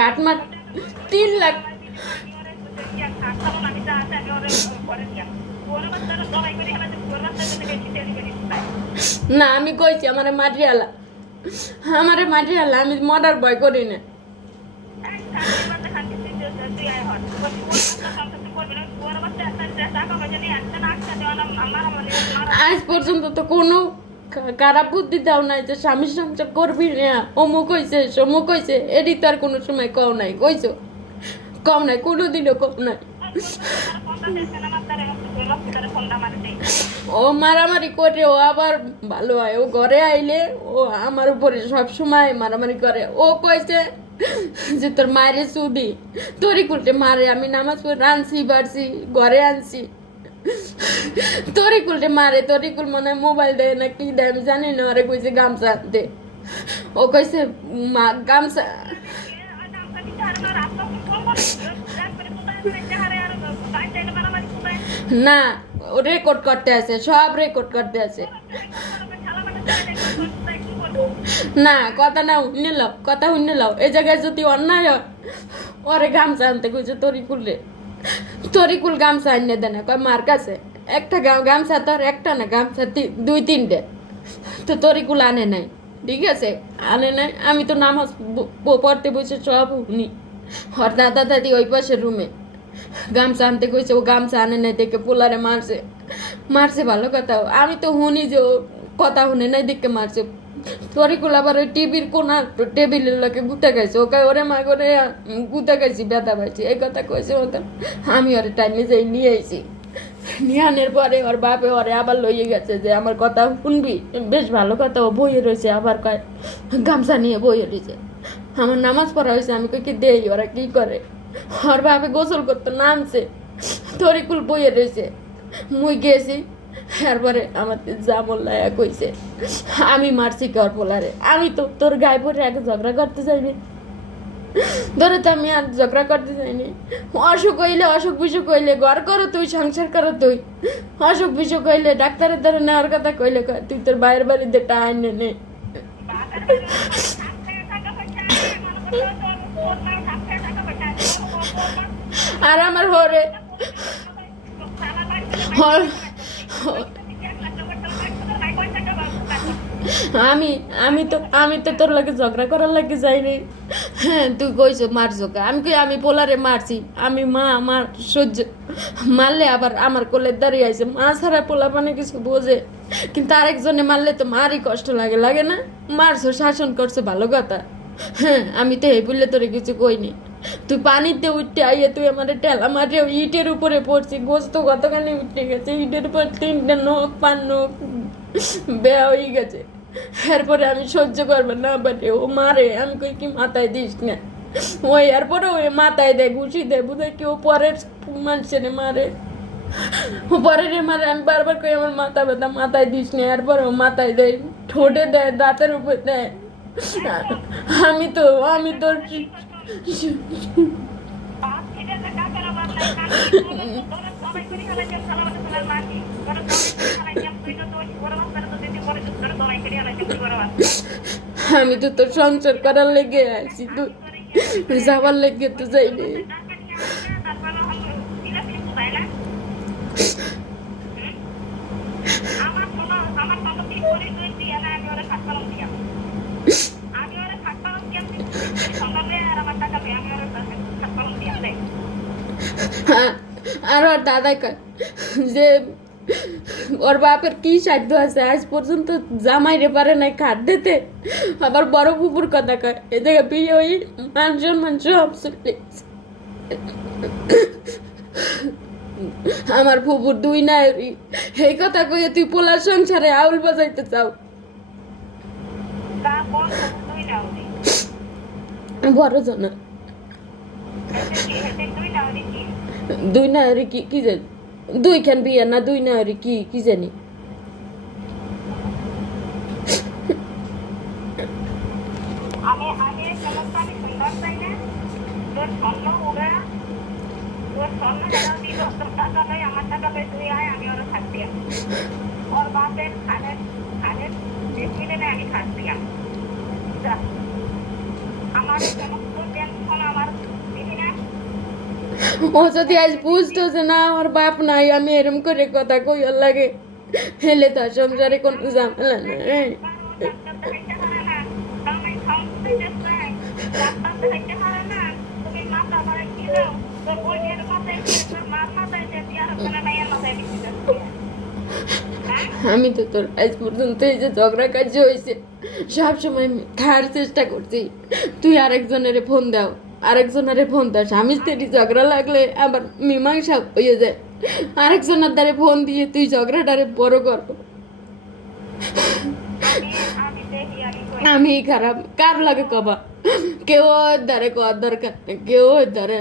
কাটমাট 3 লাখ। না আমি কইছি আমারে মাটিয়ালা, আমি মর্ডার ভয় করি না। আজ পর্যন্ত তো কোনো খারাপ বুদ্ধি দাও নাই যে স্বামী সংসার করবি না, অমুক হয়েছে সমুক হয়েছে, এটি তো আর কোনো সময় কও নাই, কইছো কম নাই, কোনোদিনও কম নাই। ও মারামারি করে, ও আবার ভালো হয়, ও ঘরে আইলে ও আমার উপরে সব সময় মারামারি করে। ও কইছে যে তোর মায়ের সুদি তরি কুলটে মারে, আমি নামাজ পড়ে রানছি বাড়ছি ঘরে আনছি, তরি কুলটে মারে। তরিকুল মনে মোবাইল দেয় না কি দেয় আমি জানি না, ওরে কইছে গামছা আনতে, ও কইছে মা গামছা না, ও রেকর্ড করতে আছে, সব রেকর্ড করতে আছে। না কথা না শুনে লাও, কথা শুনে লাও, এই জায়গায় যদি অন্যায় হয় ওরে গামছা আনতে কইছে তরিকুলে। তরিকুল গামছা আনিয়ে দেয় না, কয় মার কাছে একটা গামছা, তোর একটা না গামছা 2-3টে, তো তরিকুল আনে নাই, ঠিক আছে আনে নাই। আমি তো নামাজ পড়তে বসে সব শুনি, ওর দাদা দাদি ওই পাশে রুমে গামছা আনতে কইছে, ও গামছা আনে নাই দেখে পোলারে মারছে। মারছে ভালো কথা, আমি তো শুনি যে ও কথা শুনে নাই দেখে মারছে। তরিকুল আবার ওই টিভির কোনার টেবিলের লোকে গুতা খাইছে, ওকে ওরে মা করে গুতা খাইছি ব্যথা পাইছি, এই কথা কইছে মতো। আমি ওরে টাইমে যাই নিয়ে আইছি, নিয়ে আনার পরে ওর বাপে ওরে আবার লইয়ে গেছে যে আমার কথা শুনবি, বেশ ভালো কথা। ও বইয়ে রয়েছে, আবার কয় গামছা নিয়ে বইয়ে রয়েছে। আমার নামাজ পড়া হয়েছে, আমি কই কি দেই, ওরা কি করে। ওর বাপে গোসল করতে নামছে, তরিকুল বইয়ে রয়েছে, মুই গেছি। তারপরে আমার যা বললা কইছে আমি মারছি কর পোলারে, আমি তো তোর গায়ে পরে আগে ঝগড়া করতে চাইনি, ধরে তো আমি আর ঝগড়া করতে চাইনি। অসুখ হইলে অসুখ বিসুখ হইলে ঘর করো তুই, সংসার করো তুই, অসুখ বিসুখ হইলে ডাক্তারের দ্বারা নেওয়ার কথা কইলে তুই তোর বাইরের বাড়িতে টাইম নে। আর আমার হরে আমি তো তোর লাগে ঝগড়া করার লাগে যাইনি। হ্যাঁ তুই কইছো মারছো কা, আমি কই আমি পোলারে মারছি, আমি মা আমার সহ্য, মারলে আবার আমার কোলের দাঁড়িয়ে আছে, মা ছাড়া পোলা মানে কিছু বোঝে, কিন্তু আরেকজনে মারলে তো মারই কষ্ট লাগে, লাগে না। মারছো শাসন করছো ভালো কথা, হ্যাঁ আমি তো এই বললে তোরে কিছু কইনি। তুই পানিতে উঠতে আইয়ে তুই আমার ঠেলা মারে ইটের উপরে পড়ছি, গোস্ত কতখানি উঠে গেছে, ইটের উপর 3টে নখ 5 নখ বেয়া হয়ে গেছে। এরপরে আমি সহ্য করবো না পারে ও মারে, আমি কই কি মাথায় দিস না, ওই এরপরে ওই মাথায় দেয় ঘুষি দেয়, বুঝে কি ও পরের মানুষের মারে, ও পরের মারে। আমি বারবার কই আমার মাথা ব্যথা, মাথায় দিস না, এরপরে ও মাথায় দেয়, ঠোঁটে দেয়, দাঁতের উপর দেয়। আমি তোর আমি তো তোর সংসার করার লেগে আছি, তুই যাবার লেগে তো যাইনি। আর ওর দাদা কয় যে ওর বাপের কি সাধ্য আছে, আজ পর্যন্ত জামাইরে পারে নাই খাট দিতে, আবার বড় ফুপুর কথা কয়, এ জায়গায় বিয়ে হই মান সম্মান সব চলে গেছে। আমার ফুপুর 2 নায়রি, এই কথা কইয়ে তুই পোলার সংসারে আউল বাজাইতে চাও। বড় জন 2 নায়রি কি কি জানি, 2 খান বিয়ে না 2 নায়রি কি কি জানি। আমার সমস্ত টেনশন ও যদি আজ বুঝতো যে না আমার বাপ নাই আমি এরম করে কথা কইয়ার লাগে হেলে তার সংসারে কোনো ঝামেলা নেই। আমি তো তোর আজ পর্যন্ত এই যে ঝগড়া কাজ হয়েছে সবসময় আমি খাওয়ার চেষ্টা করছি, তুই আরেকজনের ফোন দাও, আরেকজনের ফোন দাও, স্বামী স্ত্রী ঝগড়া লাগলে আবার মীমাংসা হয়ে যায়, আরেকজনের দ্বারে ফোন দিয়ে তুই ঝগড়াটারে বড় কর। আমি খারাপ কার লাগে কবা, কেউ ওর দ্বারে কর দরকার নেই, কেউ ওর দ্বারে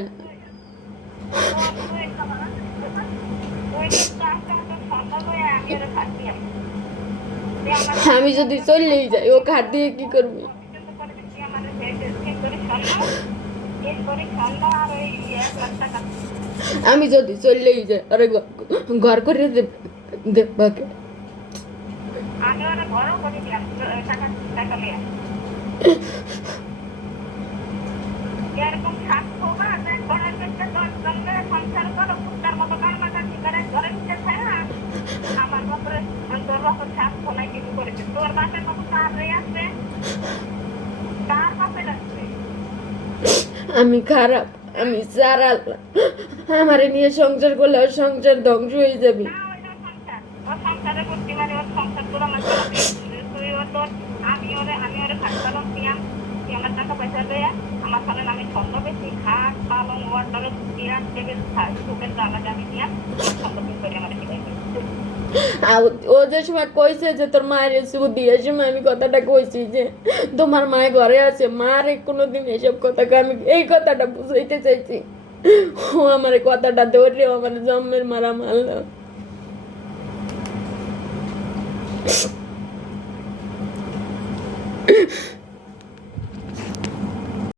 আমি যদি চললেই যাই ও খাট দিয়ে কি করবি? আমি যদি চললেই যাই আরে ঘর করে দেখবাকে এরকম স্বাস্থ্য বা ঘরের ভিতরে 10 জনকে সংসার করো কুত্তার মতো কান্নাকাটি করে ঘরের ভিতরে থাকা আমার বাপরে তোর বাপের স্বাস্থ্য নাই কিছু করেছে তোর বাপের মতো তার আছে তার বাপের আছে। আমি খারাপ, আমি সারা আমারে নিয়ে সংসার করলে ওর সংসার ধ্বংস হয়ে যাবে। ওর সংসারের প্রতি মানে ওর সংসার তোরা তুই ও তোর আমি ওরে খাটতাম আমার টাকা পয়সা দেয়া আমার ফলে আমি ছন্দ বেশি খাট পালং ওয়াটারে দিয়া টেবিল সুপের দামা দামি দিয়া ছন্দ করে আমার ও যে সময় কইছে যে তোর মায়ের সুদি এ সময় আমি কথাটা কইছি যে তোমার মায়ের ঘরে আছে, মার কোনোদিন এসব কথাকে আমি এই কথাটা বুঝাইতে চাইছি, ও আমার কথাটা ধরলেও আমার জন্মের মারা মারল।